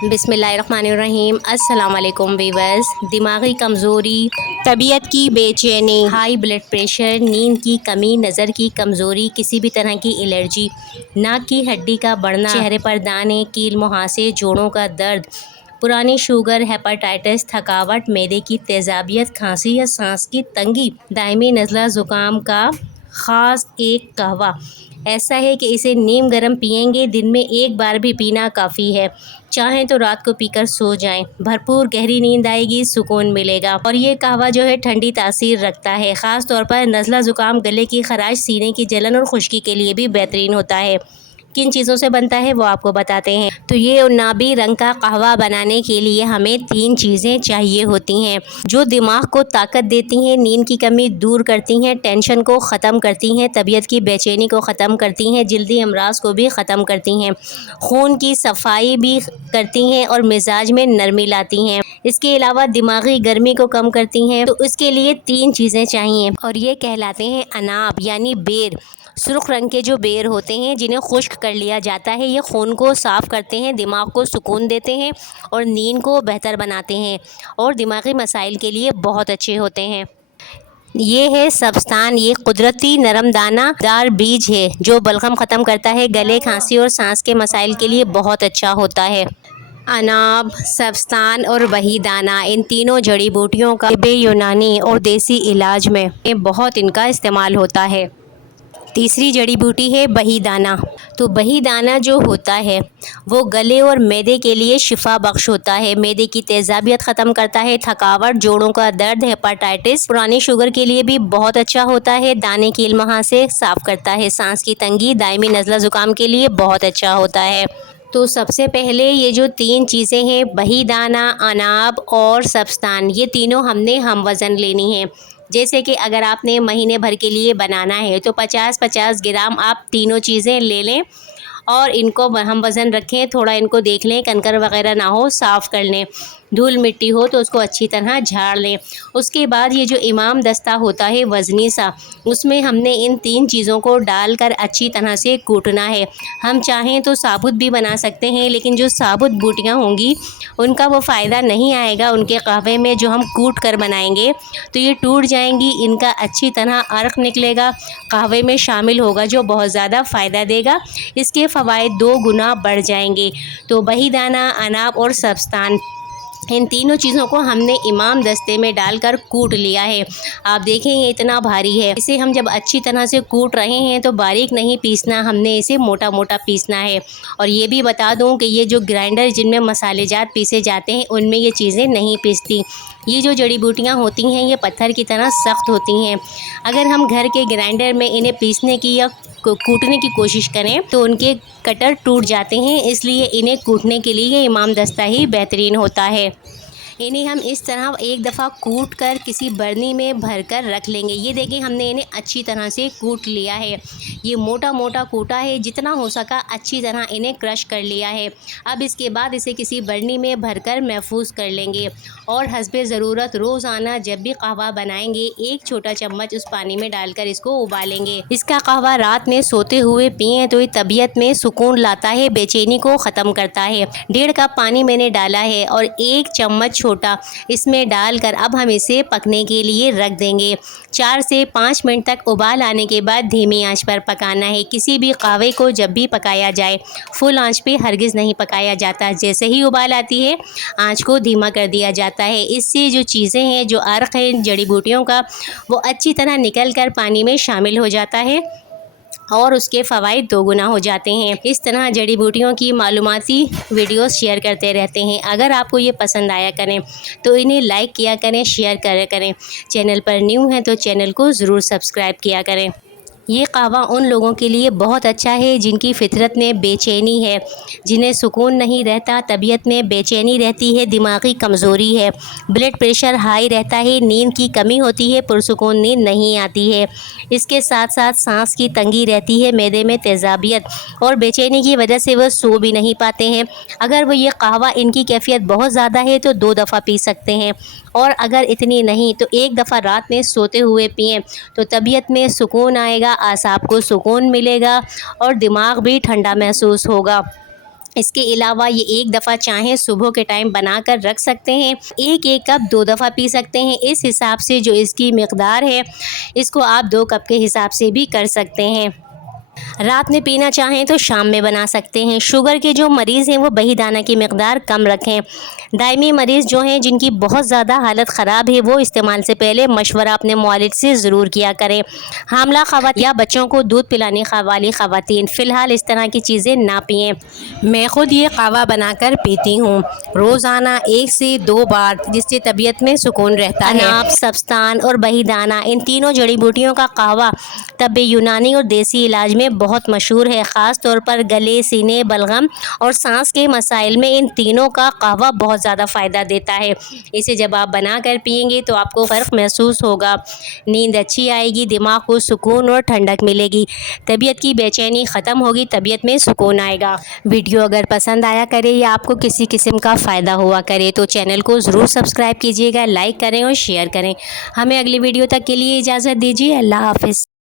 बिस्मिल्लाहिर्रहमानिर्रहीम। अस्सलाम वालेकुम वीवर्स। दिमागी कमज़ोरी, तबीयत की बेचैनी, हाई ब्लड प्रेशर, नींद की कमी, नज़र की कमज़ोरी, किसी भी तरह की एलर्जी, नाक की हड्डी का बढ़ना, चेहरे पर दाने, कील मुहासे, जोड़ों का दर्द, पुरानी शुगर, हेपेटाइटिस, थकावट, मैदे की तेज़ाबियत, खांसी या सांस की तंगी, दायमी नज़ला ज़ुकाम का ख़ास एक कहवा ऐसा है कि इसे नीम गर्म पिएंगे, दिन में एक बार भी पीना काफ़ी है। चाहें तो रात को पीकर सो जाएं, भरपूर गहरी नींद आएगी, सुकून मिलेगा। और ये कहवा जो है ठंडी तासीर रखता है, ख़ास तौर पर नज़ला ज़ुकाम, गले की खराश, सीने की जलन और खुश्की के लिए भी बेहतरीन होता है। किन चीज़ों से बनता है वो आपको बताते हैं। तो ये नाबी रंग का कहवा बनाने के लिए हमें 3 चीज़ें चाहिए होती हैं जो दिमाग को ताकत देती हैं, नींद की कमी दूर करती हैं, टेंशन को ख़त्म करती हैं, तबीयत की बेचैनी को ख़त्म करती हैं, जल्दी अमराज को भी ख़त्म करती हैं, खून की सफाई भी करती हैं और मिजाज में नरमी लाती हैं। इसके अलावा दिमागी गर्मी को कम करती हैं। तो इसके लिए 3 चीज़ें चाहिए और ये कहलाते हैं अनाब यानी बेर। सुर्ख रंग के जो बेर होते हैं जिन्हें खुश्क कर लिया जाता है, ये खून को साफ़ करते हैं, दिमाग को सुकून देते हैं और नींद को बेहतर बनाते हैं और दिमागी मसाइल के लिए बहुत अच्छे होते हैं। ये है सब्स्तान, ये कुदरती नरम दानादार बीज है जो बलगम ख़त्म करता है, गले, खांसी और सांस के मसाइल के लिए बहुत अच्छा होता है। अनाब, सब्स्तान और वही दाना, इन तीनों जड़ी बूटियों का यूनानी और देसी इलाज में बहुत इनका इस्तेमाल होता है। तीसरी जड़ी बूटी है बही दाना। तो बही दाना जो होता है वो गले और मैदे के लिए शिफा बख्श होता है, मैदे की तेज़ाबियत ख़त्म करता है, थकावट, जोड़ों का दर्द, हेपेटाइटिस, पुरानी शुगर के लिए भी बहुत अच्छा होता है, दाने कील मुहासे साफ़ करता है, सांस की तंगी, दायमी नज़ला ज़ुकाम के लिए बहुत अच्छा होता है। तो सबसे पहले ये जो 3 चीज़ें हैं बही दाना, अनाब और सब्स्तान, ये तीनों हमने हम वज़न लेनी है। जैसे कि अगर आपने महीने भर के लिए बनाना है तो 50-50 ग्राम आप तीनों चीज़ें ले लें और इनको हम वज़न रखें, थोड़ा इनको देख लें कंकर वगैरह ना हो, साफ़ कर लें, धूल मिट्टी हो तो उसको अच्छी तरह झाड़ लें। उसके बाद ये जो इमाम दस्ता होता है वज़नी सा, उसमें हमने इन 3 चीज़ों को डालकर अच्छी तरह से कूटना है। हम चाहें तो साबुत भी बना सकते हैं, लेकिन जो साबुत बूटियाँ होंगी उनका वो फ़ायदा नहीं आएगा उनके कहवे में। जो हम कूट कर बनाएंगे तो ये टूट जाएंगी, इनका अच्छी तरह अर्क निकलेगा, कहवे में शामिल होगा जो बहुत ज़्यादा फ़ायदा देगा, इसके फ़वाइद 2 गुना बढ़ जाएंगे। तो बही दाना, अनाब और सब्स्तान, इन तीनों चीज़ों को हमने इमाम दस्ते में डालकर कूट लिया है। आप देखें ये इतना भारी है, इसे हम जब अच्छी तरह से कूट रहे हैं तो बारीक नहीं पीसना, हमने इसे मोटा मोटा पीसना है। और ये भी बता दूं कि ये जो ग्राइंडर जिनमें मसालेजात पीसे जाते हैं उनमें ये चीज़ें नहीं पीसती। ये जो जड़ी बूटियाँ होती हैं ये पत्थर की तरह सख्त होती हैं। अगर हम घर के ग्राइंडर में इन्हें पीसने की या कूटने की कोशिश करें तो उनके कटर टूट जाते हैं, इसलिए इन्हें कूटने के लिए ये इमाम दस्ता ही बेहतरीन होता है। इन्हें हम इस तरह एक दफ़ा कूट कर किसी बर्नी में भर कर रख लेंगे। ये देखें हमने इन्हें अच्छी तरह से कूट लिया है, ये मोटा मोटा कूटा है, जितना हो सका अच्छी तरह इन्हें क्रश कर लिया है। अब इसके बाद इसे किसी बर्नी में भर कर महफूज कर लेंगे और हस्बे ज़रूरत रोज़ाना जब भी कहवा बनाएंगे 1 छोटा चम्मच उस पानी में डालकर इसको उबालेंगे। इसका कहवा रात में सोते हुए पिएँ तो ये तबीयत में सुकून लाता है, बेचैनी को ख़त्म करता है। 1.5 कप पानी मैंने डाला है और 1 चम्मच छोटा इसमें डालकर अब हम इसे पकने के लिए रख देंगे। 4 से 5 मिनट तक उबाल आने के बाद धीमी आंच पर पकाना है। किसी भी कहवे को जब भी पकाया जाए फुल आंच पे हरगिज़ नहीं पकाया जाता, जैसे ही उबाल आती है आंच को धीमा कर दिया जाता है। इससे जो चीज़ें हैं, जो अर्क है जड़ी बूटियों का, वो अच्छी तरह निकल कर पानी में शामिल हो जाता है और उसके फ़वाइद 2 गुना हो जाते हैं। इस तरह जड़ी बूटियों की मालूमाती वीडियोस शेयर करते रहते हैं। अगर आपको ये पसंद आया करें तो इन्हें लाइक किया करें, शेयर करा करें। चैनल पर न्यू हैं तो चैनल को ज़रूर सब्सक्राइब किया करें। ये कहवा उन लोगों के लिए बहुत अच्छा है जिनकी फितरत में बेचैनी है, जिन्हें सुकून नहीं रहता, तबीयत में बेचैनी रहती है, दिमागी कमज़ोरी है, ब्लड प्रेशर हाई रहता है, नींद की कमी होती है, पुरसुकून नींद नहीं आती है। इसके साथ साथ सांस की तंगी रहती है, मैदे में तेज़ाबियत और बेचैनी की वजह से वह सो भी नहीं पाते हैं। अगर वो ये कहवा इनकी कैफियत बहुत ज़्यादा है तो 2 दफ़ा पी सकते हैं और अगर इतनी नहीं तो 1 दफ़ा रात में सोते हुए पिएँ तो तबीयत में सुकून आएगा, आसाब को सुकून मिलेगा और दिमाग भी ठंडा महसूस होगा। اس کے علاوہ یہ ایک دفعہ چاہیں صبح کے ٹائم بنا کر رکھ سکتے ہیں، ایک کپ 2 دفعہ پی سکتے ہیں۔ اس حساب سے جو اس کی مقدار ہے اس کو آپ 2 کپ کے حساب سے بھی کر سکتے ہیں۔ رات میں پینا چاہیں تو شام میں بنا سکتے ہیں۔ شوگر کے جو مریض ہیں وہ بہی دانہ کی مقدار کم رکھیں۔ دائمی مریض جو ہیں جن کی بہت زیادہ حالت خراب ہے وہ استعمال سے پہلے مشورہ اپنے معالج سے ضرور کیا کریں۔ حاملہ خواتین یا بچوں کو دودھ پلانے والی خواتین فی الحال اس طرح کی چیزیں نہ پئیں۔ میں خود یہ قہوہ بنا کر پیتی ہوں روزانہ 1 سے 2 بار، جس سے طبیعت میں سکون رہتا ہے۔ اناب، سبستان اور بہی دانہ، ان تینوں جڑی بوٹیوں کا قہوہ طب یونانی اور دیسی علاج میں بہت مشہور ہے۔ خاص طور پر گلے، سینے، بلغم اور سانس کے مسائل میں ان تینوں کا قہوہ بہت زیادہ فائدہ دیتا ہے۔ اسے جب آپ بنا کر پئیں گے تو آپ کو فرق محسوس ہوگا، نیند اچھی آئے گی، دماغ کو سکون اور ٹھنڈک ملے گی، طبیعت کی بے چینی ختم ہوگی، طبیعت میں سکون آئے گا۔ ویڈیو اگر پسند آیا کرے یا آپ کو کسی قسم کا فائدہ ہوا کرے تو چینل کو ضرور سبسکرائب کیجیے گا، لائک کریں اور شیئر کریں۔ ہمیں اگلی ویڈیو تک کے لیے اجازت دیجیے۔ اللہ حافظ۔